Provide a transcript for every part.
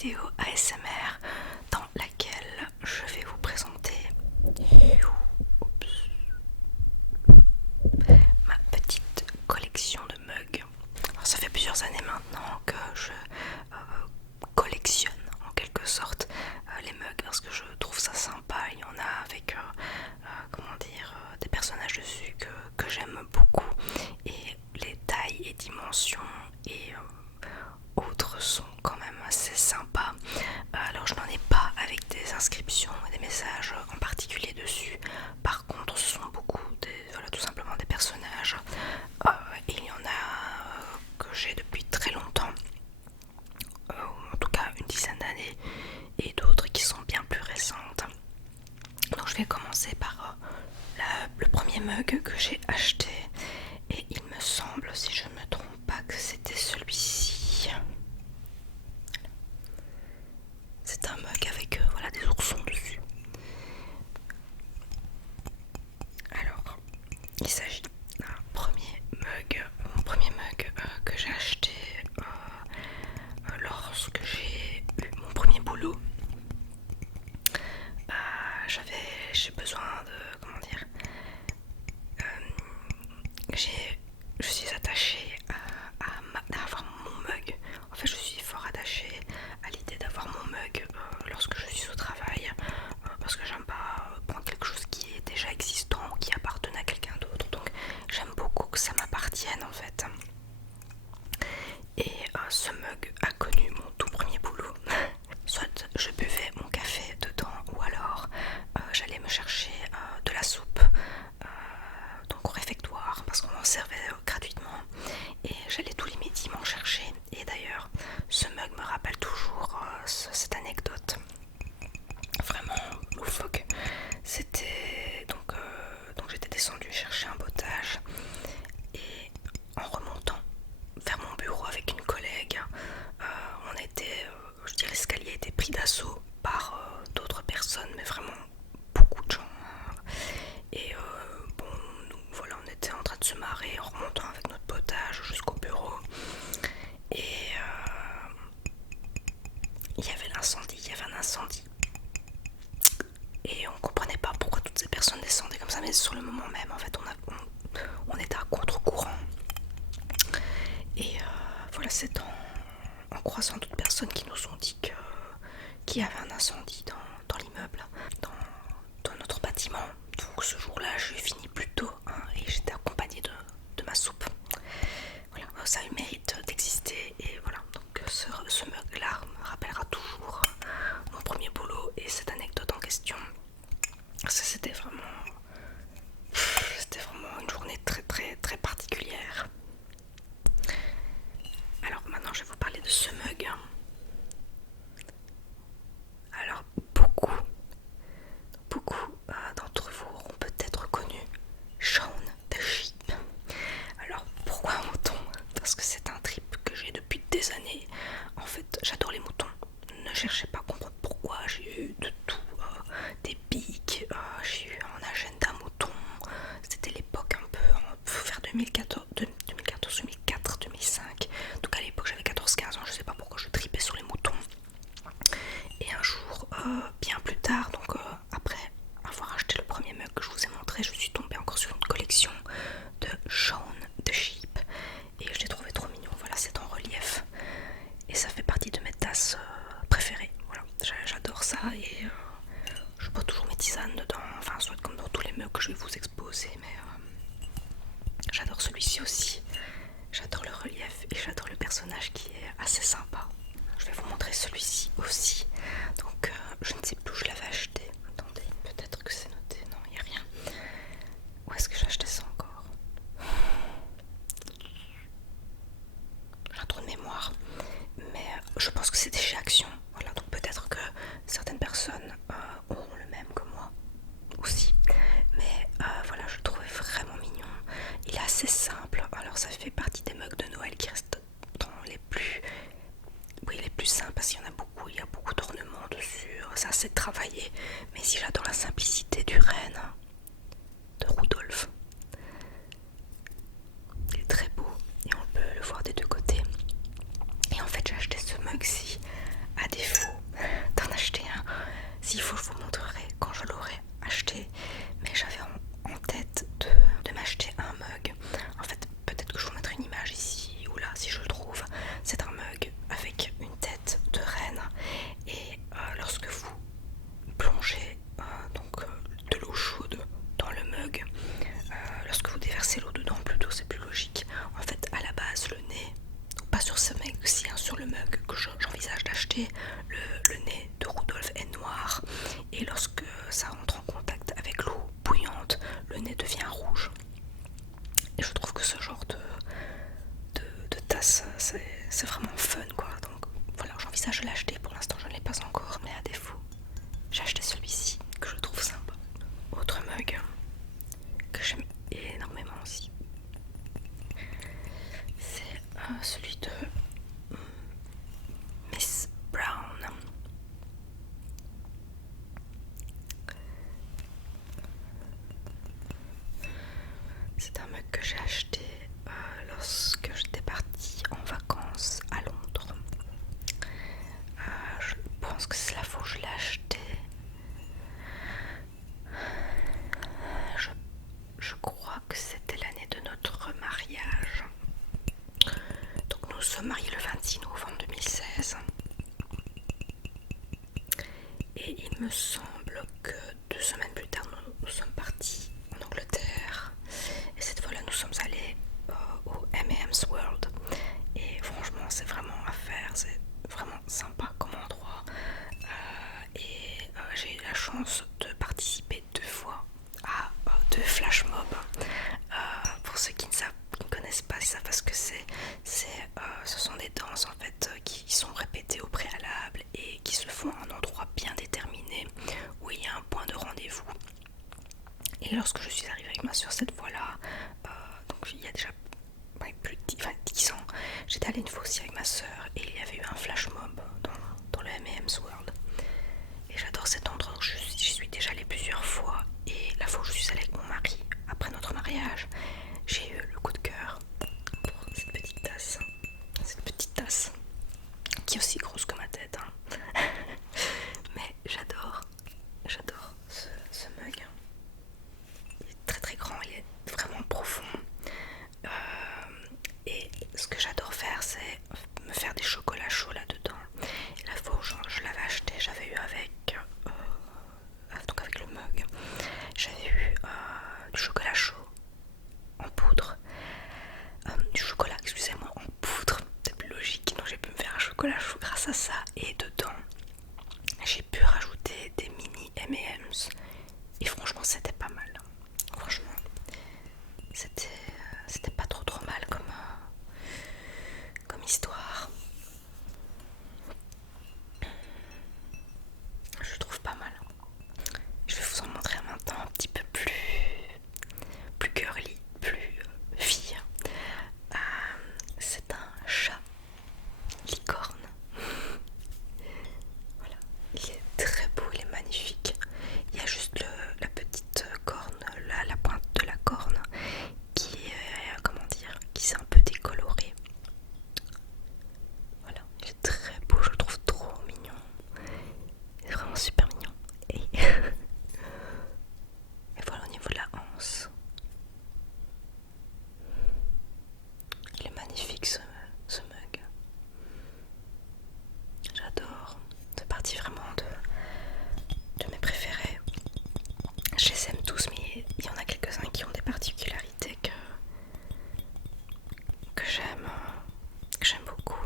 vidéo ASMR dans laquelle je vais vous présenter ma petite collection de mugs. Alors, ça fait plusieurs années maintenant que je collectionne en quelque sorte les mugs parce que je trouve ça sympa. Il y en a avec des personnages dessus que j'aime beaucoup, et les tailles et dimensions et autres sont quand même assez sympas. Alors je n'en ai pas avec des inscriptions et des messages en particulier dessus. Par contre ce sont beaucoup tout simplement des personnages. Et il y en a que j'ai depuis très longtemps, en tout cas une dizaine d'années, et d'autres qui sont bien plus récentes. Donc je vais commencer par le premier mug que j'ai acheté, et il me semble, si je ne me trompe pas, que c'était celui-ci. C'est un mug avec des oursons dessus. Alors, il s'agit d'un mon premier mug que j'ai acheté lorsque j'ai eu mon premier boulot. J'ai besoin de, je suis attachée à avoir mon mug. En fait, je suis fort attachée à l'idée d'avoir mon mug lorsque je suis au travail, parce que j'aime pas prendre quelque chose qui est déjà existant ou qui appartenait à quelqu'un d'autre. Donc j'aime beaucoup que ça m'appartienne en fait. Et ce mug a connu mon tout premier boulot. Soit je buvais mon café dedans, ou alors j'allais me chercher de la soupe donc au réfectoire, parce qu'on m'en servait gratuitement, et j'allais tous les midis m'en chercher. Et d'ailleurs ce mug me rappelle toujours cette anecdote vraiment loufoque. C'était donc j'étais descendue chercher un potage, et en remontant vers mon bureau avec une collègue, je dirais l'escalier était pris d'assaut par d'autres personnes, mais vraiment beaucoup de gens. Et on était en train de se marrer en remontant avec notre potage jusqu'au bureau. Et il y avait un incendie. Et on comprenait pas pourquoi toutes ces personnes descendaient comme ça, mais sur le moment même, en fait, on était à contre-courant. Et c'est en croisant d'autres personnes qui nous ont dit qu'il y avait un incendie dans l'immeuble, dans notre bâtiment. Donc ce jour-là, j'ai fini plus tôt, et j'étais accompagnée de ma soupe. Voilà, ça a eu le mérite d'exister, et voilà. Donc ce mug-là me rappellera toujours mon premier boulot et cette anecdote en question. C'était vraiment une journée très très très particulière. Alors maintenant je vais vous parler de ce mug. Alors beaucoup d'entre vous auront peut-être connu Shaun the Sheep. Alors pourquoi un mouton? Parce que c'est un trip que j'ai depuis des années. En fait, j'adore les moutons. Ne cherchez pas à comprendre pourquoi. J'ai eu de tout, des pics, j'ai eu un agenda mouton. C'était l'époque un peu vers 2014, 2004, 2005. Donc à l'époque j'avais 14-15 ans, je sais pas pourquoi je tripais sur les moutons. Et un jour, bien plus tard, donc après avoir acheté le premier mug que je vous ai montré, je suis tombée encore sur une collection de Shaun the Sheep, et je l'ai trouvé trop mignon. Voilà, c'est en relief et ça fait partie de mes tasses préférées. Voilà, j'adore ça, et je bois toujours mes tisanes dedans, enfin soit comme dans tous les mugs que je vais vous exposer, mais j'adore celui-ci aussi. J'adore le relief et j'adore le personnage qui est assez sympa. Je vais vous montrer celui-ci aussi. Donc je ne sais plus où je l'avais acheté. Attendez, peut-être que c'est noté. Non, il n'y a rien. Où est-ce que j'ai acheté ça encore? J'ai un trou de mémoire. Mais je pense que c'était chez Action. Voilà, donc peut-être que certaines personnes auront le même que moi aussi. Mais voilà, je le trouvais vraiment mignon. Il est assez simple. Alors ça fait partie des mugs de Noël qui restent dans les plus simples, parce qu'il y en a beaucoup. Il y a beaucoup d'ornements dessus. C'est assez travaillé. Mais si j'adore la simplicité du renne de Rudolph. Il est très beau et on peut le voir des deux côtés. Et en fait j'ai acheté ce mug-ci à des fins acheté, le nez de Rudolf est noir et lorsque ça rentre en contact avec l'eau bouillante, le nez devient rouge. Et je trouve que ce genre de tasse, c'est vraiment fun quoi. Donc voilà, j'envisage de l'acheter. Pour l'instant, je ne l'ai pas encore, mais à défaut, j'ai acheté celui-ci que je trouve sympa. Autre mug que j'aime énormément aussi, c'est celui de Miss Brown. C'est un mug que j'ai acheté lorsque j'étais partie en vacances à Londres. Je pense que c'est la fois où je l'ai acheté. Je crois que c'était l'année de notre mariage. Donc nous sommes mariés le 26 novembre 2016. Et il me semble que 2 semaines plus tard, nous sommes partis en Angleterre. Et cette fois-là, nous sommes allés au M&M's World. Et franchement, c'est vraiment à faire. C'est vraiment sympa comme endroit. J'ai eu la chance de participer 2 fois à 2 flash mobs. Pour ceux qui ne connaissent pas, ils savent ce que c'est. Ce sont des danses en fait qui sont répétées au préalable et qui se font à un endroit bien déterminé où il y a un point de rendez-vous. Et lorsque je suis arrivée avec ma soeur cette fois-là, donc il y a déjà plus de 10 ans, j'étais allée une fois aussi avec ma soeur et il y avait eu un flash mob dans le M&M's World. Et j'adore cet endroit, j'y suis déjà allée plusieurs fois. Et la fois où je suis allée avec mon mari, après notre mariage, j'ai eu le coup de cœur pour cette petite tasse. Cette petite tasse, qui est aussi grosse que ma tête. Mais j'adore ce mug. Il est très très grand, il est vraiment profond. Et ce que j'adore faire, c'est me faire des chocolats chauds là-dedans. Et la fois où je l'avais acheté, j'avais eu donc avec le mug, j'avais eu du chocolat chaud en poudre. Du chocolat, excusez-moi, en poudre, c'est plus logique. Donc j'ai pu me faire un chocolat chaud grâce à ça. Et dedans, j'ai pu rajouter des mini M&M's. Et franchement, c'était pas mal. Franchement, c'était pas trop mal comme histoire. Je trouve pas mal. Je vais vous en montrer maintenant un petit peu plus girly, plus fille. C'est un chat licorne. Voilà, il est très beau, il est magnifique. Il y a juste la petite corne, la pointe de la corne qui est, comment dire, qui s'est un peu décolorée. Voilà, il est très beau, je le trouve trop mignon. Il est vraiment super mignon. Et voilà au niveau de la anse. Il est magnifique ce mug. J'adore. C'est partie vraiment de mes préférés. Je les aime tous, mais il y en a quelques-uns qui ont des particularités que j'aime beaucoup.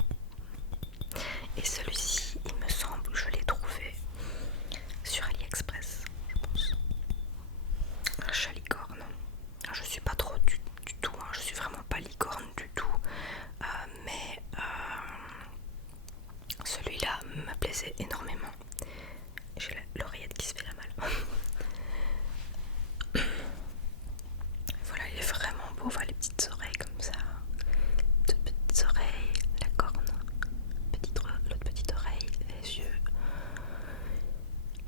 Et celui-ci, il me semble, je l'ai trouvé sur AliExpress, je pense. Un chat licorne. Je suis pas trop du tout, hein, je suis vraiment pas licorne du tout. Mais celui-là me plaisait énormément. J'ai l'oreillette qui se fait la malle. Voilà, il est vraiment beau. Voilà les petites oreilles comme ça. Deux petites oreilles, la corne, l'autre petite oreille, les yeux,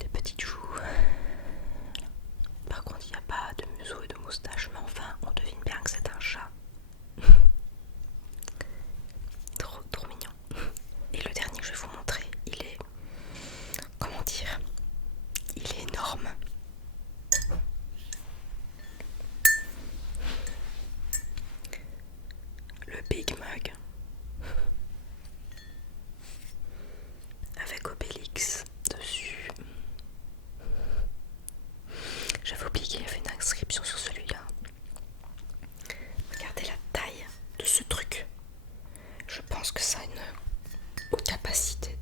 les petites joues. Par contre, il n'y a pas de museau et de moustache, mais enfin, on devine bien que c'est un chat. Trop mignon. Et le dernier que je vais vous montrer, il est, comment dire, il est énorme. Le Big Mug avec Obélix dessus. J'avais oublié qu'il y avait une inscription sur celui-là. Regardez la taille de ce truc. Je pense que ça a une capacité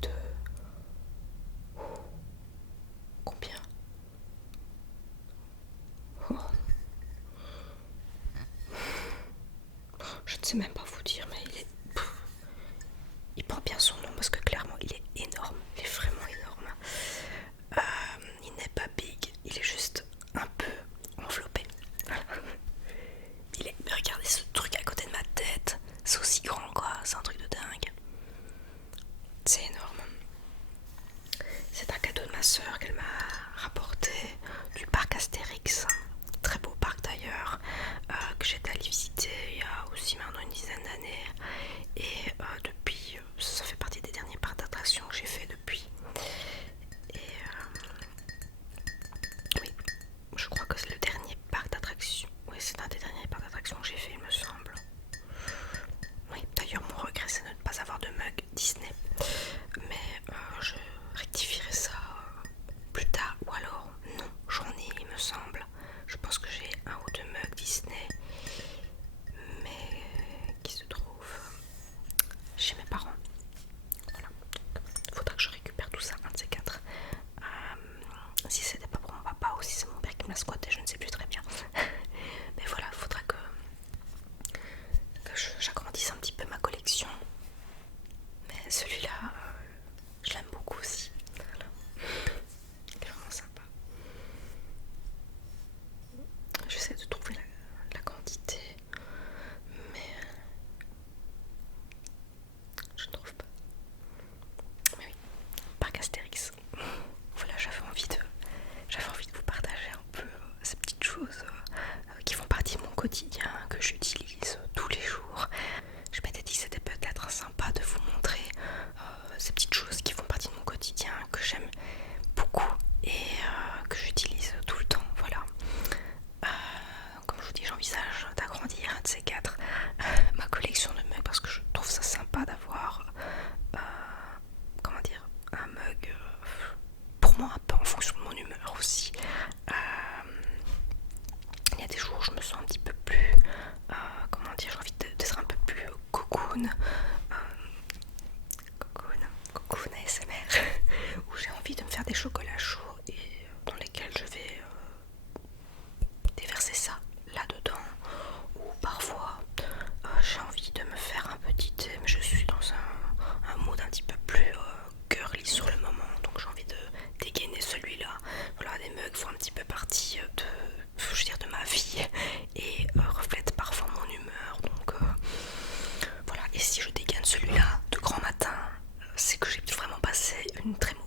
celui-là, je l'aime beaucoup aussi. Voilà. Il est vraiment sympa. J'essaie de trouver la quantité, mais je ne trouve pas. Mais oui, parc Astérix. Voilà, j'avais envie de vous partager un peu ces petites choses qui font partie de mon quotidien, que j'utilise tous les jours. Je m'étais dit que c'était peut-être sympa de vous montrer ces petites choses qui font partie de mon quotidien, que j'aime beaucoup et que j'utilise tout le temps. Voilà. Comme je vous dis, j'envisage d'agrandir un de ces quatre ma collection de mugs parce que je trouve ça sympa d'avoir comment dire, un mug pour moi un peu en fonction de mon humeur aussi. Il y a des jours où je me sens un petit peu plus comment dire, j'ai envie d'être un peu plus cocoon, cocoon ASMR où j'ai envie de me faire des chocolats chauds et dans lesquels je vais déverser ça là-dedans, ou parfois j'ai envie de me faire un petit thé, mais je suis dans un mood un petit peu plus girly sur le moment, donc j'ai envie de dégainer celui-là. Voilà, des mugs font un petit peu partie de ma vie et reflètent parfois mon humeur, donc voilà. Et si je dégaine celui-là de grand matin, c'est que j'ai vraiment passé une très mauvaise